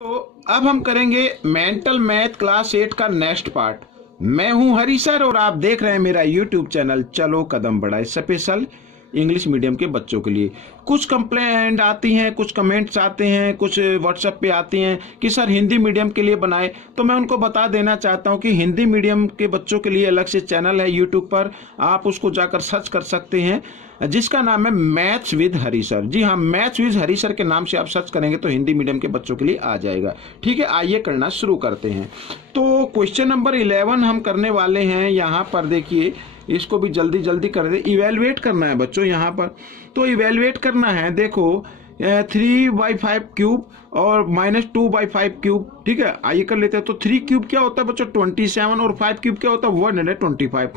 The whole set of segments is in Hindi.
तो अब हम करेंगे मेंटल मैथ क्लास 8 का नेक्स्ट पार्ट। मैं हूं हरी सर और आप देख रहे हैं मेरा यूट्यूब चैनल चलो कदम बढ़ाए, स्पेशल इंग्लिश मीडियम के बच्चों के लिए। कुछ कंप्लेंट आती हैं, कुछ कमेंट्स आते हैं, कुछ व्हाट्सएप पे आती हैं कि सर हिंदी मीडियम के लिए बनाए। तो मैं उनको बता देना चाहता हूं कि हिंदी मीडियम के बच्चों के लिए अलग से चैनल है यूट्यूब पर, आप उसको जाकर सर्च कर सकते हैं, जिसका नाम है मैथ्स विद हरी सर। जी हाँ, मैथ्स विद हरी सर के नाम से आप सर्च करेंगे तो हिंदी मीडियम के बच्चों के लिए आ जाएगा। ठीक है, आइए करना शुरू करते हैं। तो क्वेश्चन नंबर 11 हम करने वाले हैं। यहाँ पर देखिए, इसको भी जल्दी जल्दी कर दे। इवेलुएट करना है बच्चों यहाँ पर, तो इवेलुएट करना है। देखो 3/5 क्यूब और -2/5 क्यूब। ठीक है, आइए कर लेते हैं। तो 3 क्यूब क्या होता है बच्चों 27 और 5 क्यूब क्या होता है 125।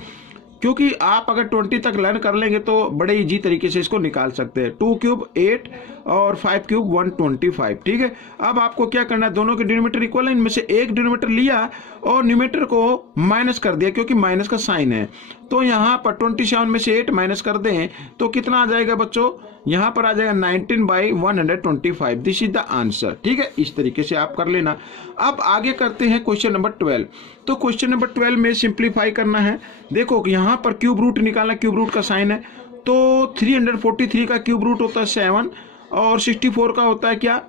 क्योंकि आप अगर 20 तक लर्न कर लेंगे तो बड़े इजी तरीके से इसको निकाल सकते हैं। 2 क्यूब 8 और 5 क्यूब 125। ठीक है, अब आपको क्या करना है, दोनों के डिनोमिनेटर इक्वल है, इनमें से एक डिनोमिनेटर लिया और न्यूमरेटर को माइनस कर दिया क्योंकि माइनस का साइन है। तो यहाँ पर 27 में से 8 माइनस कर दें तो कितना आ जाएगा बच्चों, यहाँ पर आ जाएगा 19/125। This is the answer. ठीक है, इस तरीके से आप कर लेना। अब आगे करते हैं क्वेश्चन नंबर 12। तो क्वेश्चन नंबर 12 में सिंप्लीफाई करना है। देखो यहाँ पर क्यूब रूट निकालना, क्यूब रूट का साइन है। तो 343 का क्यूब रूट होता है 7 और 64 का होता है क्या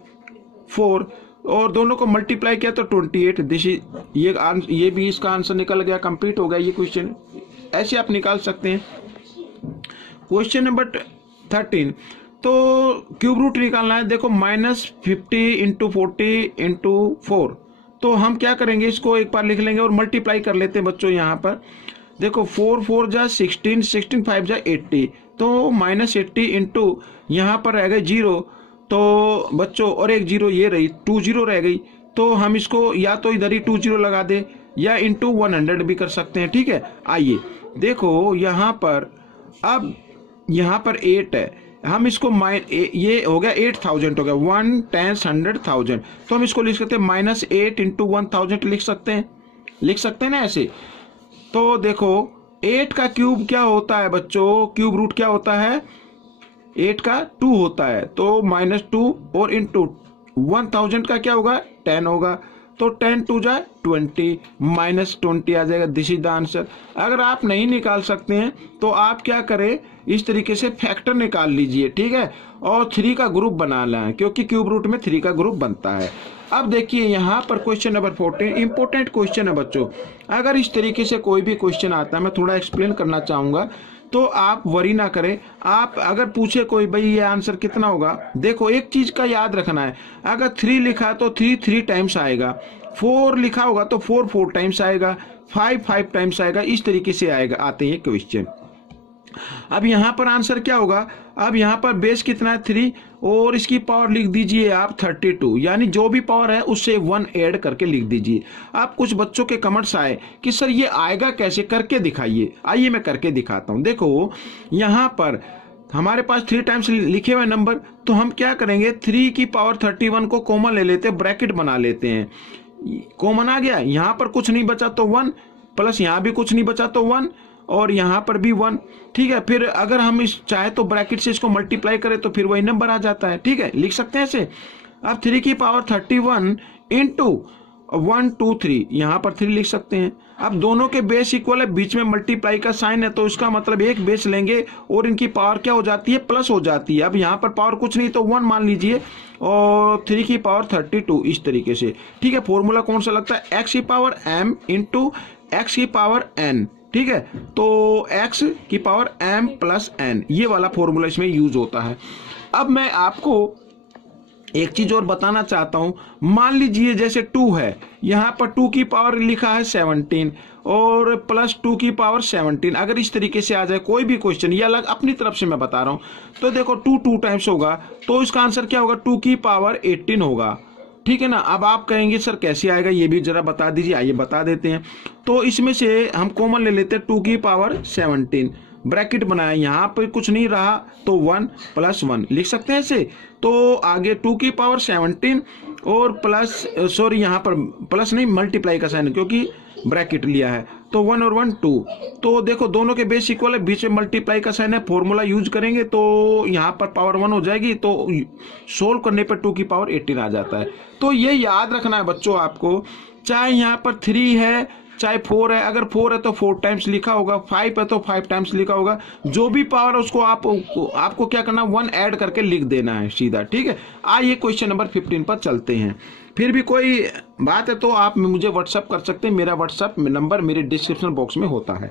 4, और दोनों को मल्टीप्लाई किया तो 28। दिस ये भी इसका आंसर निकल गया, कंप्लीट हो गया ये क्वेश्चन। ऐसे आप निकाल सकते हैं। क्वेश्चन नंबर 13, तो क्यूब रूट निकालना है। देखो -50 × 40 × 4। तो हम क्या करेंगे, इसको एक बार लिख लेंगे और मल्टीप्लाई कर लेते हैं बच्चों। यहाँ पर देखो 4 4 जा 16, 16 5 जा 80, तो -80 इंटू यहाँ पर रह गए 0, तो बच्चों और एक 0 ये रही, 2 0 रह गई। तो हम इसको या तो इधर ही 2 0 लगा दे या इंटू 100 भी कर सकते हैं। ठीक है, आइए देखो यहाँ पर, अब यहाँ पर 8 है, हम इसको ये हो गया 8000 हो गया, 1 10 100,000। तो हम इसको लिख सकते हैं -8 × 1000 लिख सकते हैं ना ऐसे। तो देखो 8 का क्यूब क्या होता है बच्चों, क्यूब रूट क्या होता है 8 का 2 होता है, तो -2 और इंटू 1000 का क्या होगा 10 होगा, तो 10 2 जा 20, -20 आ जाएगा। This is the answer. अगर आप नहीं निकाल सकते हैं तो आप क्या करें, इस तरीके से फैक्टर निकाल लीजिए। ठीक है, और 3 का ग्रुप बना लें क्योंकि क्यूब रूट में 3 का ग्रुप बनता है। अब देखिए यहाँ पर क्वेश्चन नंबर 14 इंपॉर्टेंट क्वेश्चन है बच्चों। अगर इस तरीके से कोई भी क्वेश्चन आता है, मैं थोड़ा एक्सप्लेन करना चाहूंगा, तो आप वरी ना करें। आप अगर पूछे कोई भाई ये आंसर कितना होगा, देखो एक चीज का याद रखना है, अगर 3 लिखा तो 3 3 टाइम्स आएगा, 4 लिखा होगा तो 4 4 टाइम्स आएगा, 5 5 टाइम्स आएगा। इस तरीके से आएगा, आते हैं क्वेश्चन। अब यहाँ पर आंसर क्या होगा, अब यहाँ पर बेस कितना है 3 और इसकी पावर लिख दीजिए आप 32, यानी जो भी पावर है उससे 1 ऐड करके लिख दीजिए। अब कुछ बच्चों के कमेंट्स आए कि सर ये आएगा कैसे, करके दिखाइए। आइए मैं करके दिखाता हूँ। देखो यहाँ पर हमारे पास 3 टाइम्स लिखे हुए नंबर, तो हम क्या करेंगे 3 की पावर 31 को कॉमन ले लेते हैं, ब्रैकेट बना लेते हैं। कॉमन आ गया, यहाँ पर कुछ नहीं बचा तो 1, प्लस यहाँ भी कुछ नहीं बचा तो 1, और यहाँ पर भी 1। ठीक है, फिर अगर हम इस चाहे तो ब्रैकेट से इसको मल्टीप्लाई करें तो फिर वही नंबर आ जाता है। ठीक है, लिख सकते हैं ऐसे। अब 3 की पावर 31 इंटू 1 2 3, यहाँ पर 3 लिख सकते हैं। अब दोनों के बेस इक्वल है, बीच में मल्टीप्लाई का साइन है, तो इसका मतलब एक बेस लेंगे और इनकी पावर क्या हो जाती है प्लस हो जाती है। अब यहाँ पर पावर कुछ नहीं तो 1 मान लीजिए, और 3 की पावर 32 इस तरीके से। ठीक है, फॉर्मूला कौन सा लगता है, x की पावर m इंटू x की पावर n। ठीक है, तो x की पावर m प्लस n, ये वाला फॉर्मूला इसमें यूज होता है। अब मैं आपको एक चीज और बताना चाहता हूं, मान लीजिए जैसे 2 है, यहां पर 2 की पावर लिखा है 17 और प्लस 2 की पावर 17। अगर इस तरीके से आ जाए कोई भी क्वेश्चन, ये अलग अपनी तरफ से मैं बता रहा हूं, तो देखो 2 2 टाइम्स होगा, तो इसका आंसर क्या होगा 2 की पावर 18 होगा। ठीक है ना। अब आप कहेंगे सर कैसे आएगा, ये भी जरा बता दीजिए। आइए बता देते हैं। तो इसमें से हम कॉमन ले लेते हैं 2 की पावर 17, ब्रैकेट बनाया, यहाँ पे कुछ नहीं रहा तो 1 + 1 लिख सकते हैं ऐसे। तो आगे 2 की पावर 17 और प्लस, सॉरी यहाँ पर प्लस नहीं मल्टीप्लाई का साइन क्योंकि ब्रैकेट लिया है, तो 1 और 1 2। तो देखो दोनों के बेस इक्वल है, बीच में मल्टीप्लाई का साइन है, फॉर्मूला यूज करेंगे तो यहाँ पर पावर 1 हो जाएगी, तो सोल्व करने पर 2 की पावर 18 आ जाता है। तो ये याद रखना है बच्चों आपको, चाहे यहाँ पर 3 है चाहे 4 है, अगर 4 है तो 4 टाइम्स लिखा होगा, 5 है तो 5 टाइम्स लिखा होगा, जो भी पावर है उसको आपको क्या करना, 1 ऐड करके लिख देना है सीधा, ठीक है। आइए क्वेश्चन नंबर 15 पर चलते हैं। फिर भी कोई बात है तो आप मुझे व्हाट्सअप कर सकते हैं, मेरा व्हाट्सअप नंबर मेरे डिस्क्रिप्शन बॉक्स में होता है।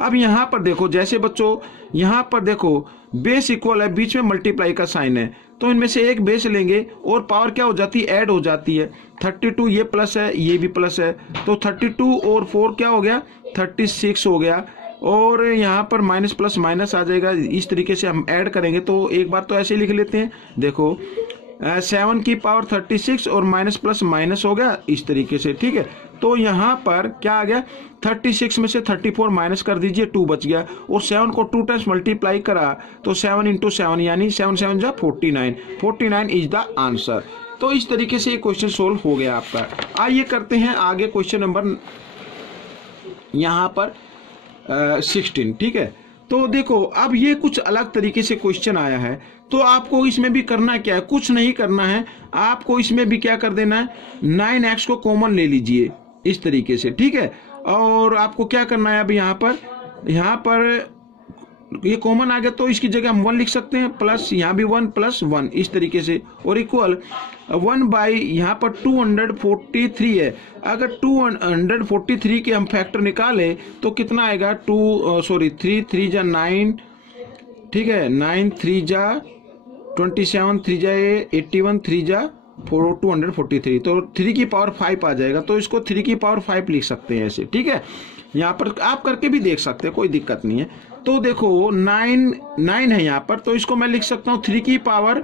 अब यहाँ पर देखो, जैसे बच्चों यहाँ पर देखो बेस इक्वल है, बीच में मल्टीप्लाई का साइन है, तो इनमें से एक बेस लेंगे और पावर क्या हो जाती है, ऐड हो जाती है। 32 ये प्लस है, ये भी प्लस है, तो 32 और 4 क्या हो गया, 36 हो गया। और यहाँ पर माइनस प्लस माइनस आ जाएगा, इस तरीके से हम ऐड करेंगे। तो एक बार तो ऐसे लिख लेते हैं, देखो 7 की पावर 36 और माइनस प्लस माइनस हो गया इस तरीके से, ठीक है। तो यहाँ पर क्या आ गया, 36 में से 34 माइनस कर दीजिए, 2 बच गया, और 7 को 2 टाइम्स मल्टीप्लाई करा तो 7 इंटू 7 यानी 7 7 जा 49, 49 इज द आंसर। तो इस तरीके से ये क्वेश्चन सोल्व हो गया आपका। आइए करते हैं आगे क्वेश्चन नंबर यहाँ पर 16, ठीक है। तो देखो अब ये कुछ अलग तरीके से क्वेश्चन आया है, तो आपको इसमें भी करना क्या है, कुछ नहीं करना है, आपको इसमें भी क्या कर देना है, 9x को कॉमन ले लीजिए इस तरीके से, ठीक है। और आपको क्या करना है, अब यहाँ पर ये कॉमन आ गया तो इसकी जगह हम 1 लिख सकते हैं, प्लस यहाँ भी 1 प्लस 1 इस तरीके से, और इक्वल 1 बाई यहाँ पर 243 है। अगर 243 के हम फैक्टर निकालें तो कितना आएगा, 3 3 जा 9, ठीक है, 9 3 जा 27, 3 जा 81, 3 जा 243, तो 3 की पावर 5 आ जाएगा। तो इसको 3 की पावर 5 लिख सकते हैं ऐसे, ठीक है। यहाँ पर आप करके भी देख सकते हैं, कोई दिक्कत नहीं है। तो देखो 9 है यहाँ पर, तो इसको मैं लिख सकता हूँ 3 की पावर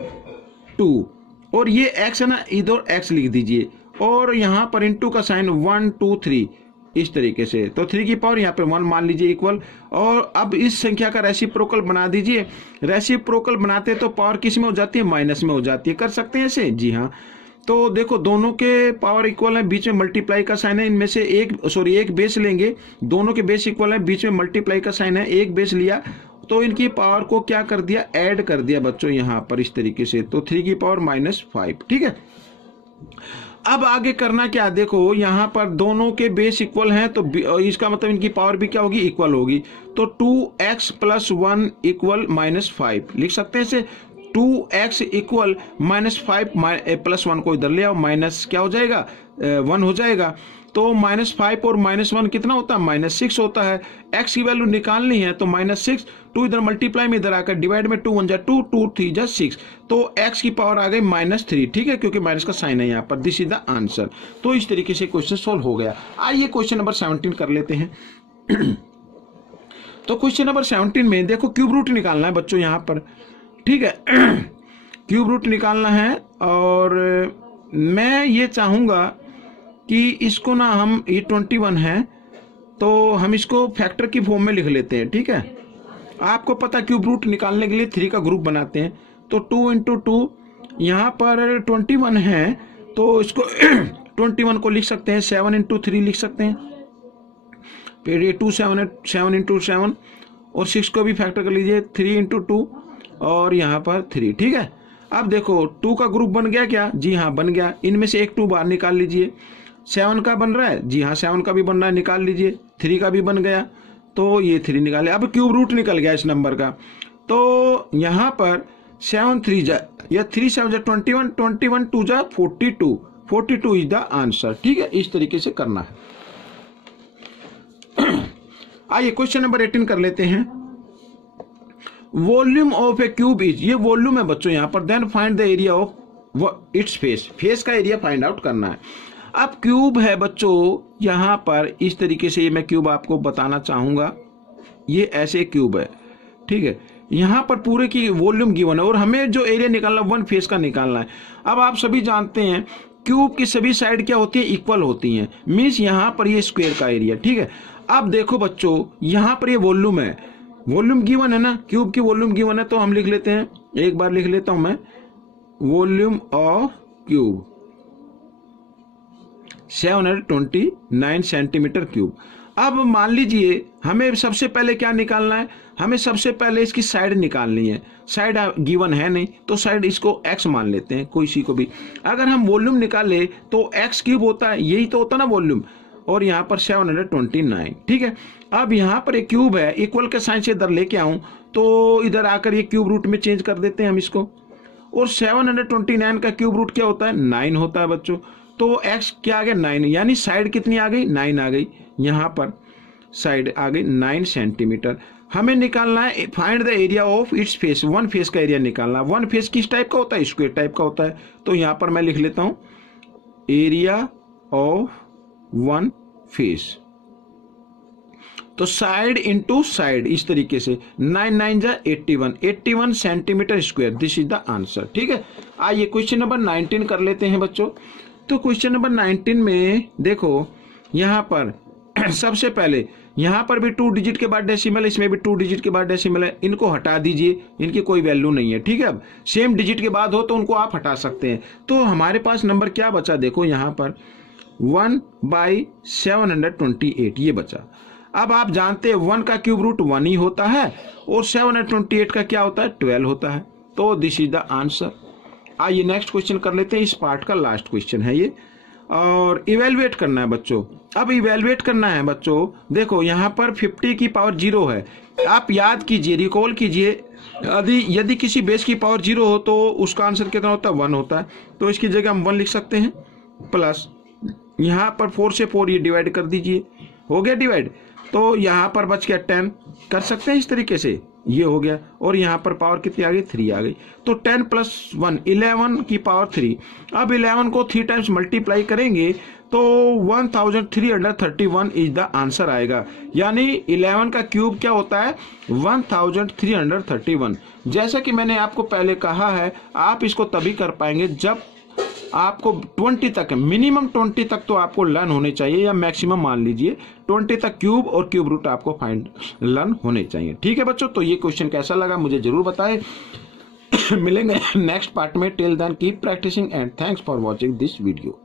2, और ये x है ना, इधर x लिख दीजिए, और यहाँ पर इंटू का साइन 1 2 3 इस तरीके से, तो 3 की पावर यहाँ पे 1 मान लीजिए इक्वल। और अब इस संख्या का रेसिप्रोकल बना दीजिए, रेसिप्रोकल बनाते तो पावर किस में हो जाती है, माइनस में हो जाती है। कर सकते हैं ऐसे, जी हाँ। तो देखो दोनों के पावर इक्वल है, बीच में मल्टीप्लाई का साइन है, इनमें से एक बेस लेंगे, दोनों के बेस इक्वल है, बीच में मल्टीप्लाई का साइन है, एक बेस लिया तो इनकी पावर को क्या कर दिया, ऐड कर दिया बच्चों यहाँ पर इस तरीके से, तो 3 की पावर -5, ठीक है। अब आगे करना क्या, देखो यहाँ पर दोनों के बेस इक्वल हैं, तो इसका मतलब इनकी पावर भी क्या होगी, इक्वल होगी। तो 2x + 1 = -5 लिख सकते हैं इसे, 2x इक्वल -5 + 1 को इधर ले आओ, माइनस क्या हो जाएगा, 1 हो जाएगा। तो -5 और -1 कितना होता है, -6 होता है। x की वैल्यू निकालनी है तो -6, 2 इधर मल्टीप्लाई में इधर आकर डिवाइड में 2 1 जा 2, 2 3 जा 6, तो x की पावर आ गई -3, ठीक है, क्योंकि माइनस का साइन है यहाँ पर। This is the answer. तो इस तरीके से क्वेश्चन सोल्व हो गया। आइए क्वेश्चन नंबर 17 कर लेते हैं। तो क्वेश्चन नंबर 17 में देखो क्यूब रूट निकालना है बच्चों यहाँ पर, ठीक है। क्यूब रूट निकालना है, और मैं ये चाहूंगा कि इसको ना हम, ये 21 है तो हम इसको फैक्टर की फॉर्म में लिख लेते हैं, ठीक है। आपको पता क्यूब रूट निकालने के लिए 3 का ग्रुप बनाते हैं, तो 2 × 2 यहाँ पर 21 है तो इसको 21 को लिख सकते हैं, 7 × 3 लिख सकते हैं, फिर ये 2 7 है, 7 × 7, और 6 को भी फैक्टर कर लीजिए, 3 × 2 और यहाँ पर 3, ठीक है। अब देखो 2 का ग्रुप बन गया क्या, जी हाँ बन गया। इनमें से एक 2 बाहर निकाल लीजिए। 7 का बन रहा है, जी हाँ 7 का भी बन रहा है, निकाल लीजिए। 3 का भी बन गया, तो ये 3 निकाले। अब क्यूब रूट निकल गया इस नंबर का, तो यहाँ पर 7 3 जा या 3 7 जा 21, 21 2 जा 42, 42 इज द आंसर, ठीक है। इस तरीके से करना है। आइए क्वेश्चन नंबर 18 कर लेते हैं। Volume of a cube is, ये वॉल्यूम है बच्चों यहाँ पर, then find the area of its face, face का एरिया फाइंड आउट करना है। अब क्यूब है बच्चों यहाँ पर इस तरीके से, ये मैं क्यूब आपको बताना चाहूंगा, ये ऐसे क्यूब है, ठीक है। यहाँ पर पूरे की वॉल्यूम गिवन है और हमें जो एरिया निकालना है 1 फेस का निकालना है। अब आप सभी जानते हैं क्यूब की सभी साइड क्या होती है, इक्वल होती हैं, मीन्स यहाँ पर ये स्क्वायर का एरिया, ठीक है। अब देखो बच्चों यहाँ पर ये वॉल्यूम है, वॉल्यूम गिवन है ना, क्यूब की वॉल्यूम गिवन है, तो हम लिख लेते हैं, एक बार लिख लेता हूं मैं, volume of cube 729 centimetre cube. अब मान लीजिए हमें सबसे पहले क्या निकालना है, हमें सबसे पहले इसकी साइड निकालनी है। साइड गिवन है नहीं तो साइड इसको x मान लेते हैं, कोई सी को भी। अगर हम वॉल्यूम निकाले तो x क्यूब होता है, यही तो होता ना वॉल्यूम, और यहाँ पर 729। ठीक है, अब यहाँ पर एक क्यूब है, इक्वल के साइन से इधर लेके आऊं तो इधर आकर ये क्यूब रूट में चेंज कर देते हैं हम इसको, और 729 का क्यूब रूट क्या होता है, 9 होता है बच्चों। तो x क्या आ गया, 9, यानी साइड कितनी आ गई, 9 आ गई। यहाँ पर साइड आ गई 9 सेंटीमीटर। हमें निकालना है find the area of its face, one face का एरिया निकालना। वन फेस किस टाइप का होता है, स्क्वायर टाइप का होता है। तो यहाँ पर मैं लिख लेता हूं एरिया ऑफ वन फेस, तो साइड इंटू साइड इस तरीके से 9 9 जा 81 centimetre square, this is the answer. ठीक है, आइए क्वेश्चन नंबर 19 कर लेते हैं बच्चों। तो क्वेश्चन नंबर 19 में देखो यहाँ पर सबसे पहले यहाँ पर भी 2 डिजिट के बाद डेसिमल, इसमें भी 2 डिजिट के बाद डेसिमल है, इनको हटा दीजिए, इनकी कोई वैल्यू नहीं है। ठीक है, अब सेम डिजिट के बाद हो तो उनको आप हटा सकते हैं। तो हमारे पास नंबर क्या बचा, देखो यहाँ पर 1/728 ये बचा। अब आप जानते हैं 1 का क्यूब रूट 1 ही होता है और 728 का क्या होता है, 12 होता है। तो दिस इज द आंसर। आइए नेक्स्ट क्वेश्चन कर लेते हैं, इस पार्ट का लास्ट क्वेश्चन है ये, और इवेलुएट करना है बच्चों। अब इवेलुएट करना है बच्चों, देखो यहाँ पर 50 की पावर 0 है। आप याद कीजिए, रिकॉल कीजिए, यदि किसी बेस की पावर 0 हो तो उसका आंसर कितना होता है, 1 होता है। तो इसकी जगह हम 1 लिख सकते हैं, प्लस यहाँ पर 4 से 4 ये डिवाइड कर दीजिए, हो गया डिवाइड। तो यहाँ पर बच गया 10, कर सकते हैं इस तरीके से, ये हो गया। और यहाँ पर पावर कितनी आ गई, 3 आ गई। तो 10 + 1 11 की पावर 3। अब 11 को 3 टाइम्स मल्टीप्लाई करेंगे तो 1331 इज द आंसर आएगा। यानी 11 का क्यूब क्या होता है, 1331। जैसा कि मैंने आपको पहले कहा है, आप इसको तभी कर पाएंगे जब आपको 20 तक, मिनिमम 20 तक तो आपको लर्न होने चाहिए, या मैक्सिमम मान लीजिए 20 तक क्यूब और क्यूब रूट आपको फाइंड लर्न होने चाहिए। ठीक है बच्चों, तो ये क्वेश्चन कैसा लगा मुझे जरूर बताएं। मिलेंगे नेक्स्ट पार्ट में। Till then keep practising and thanks for watching this video.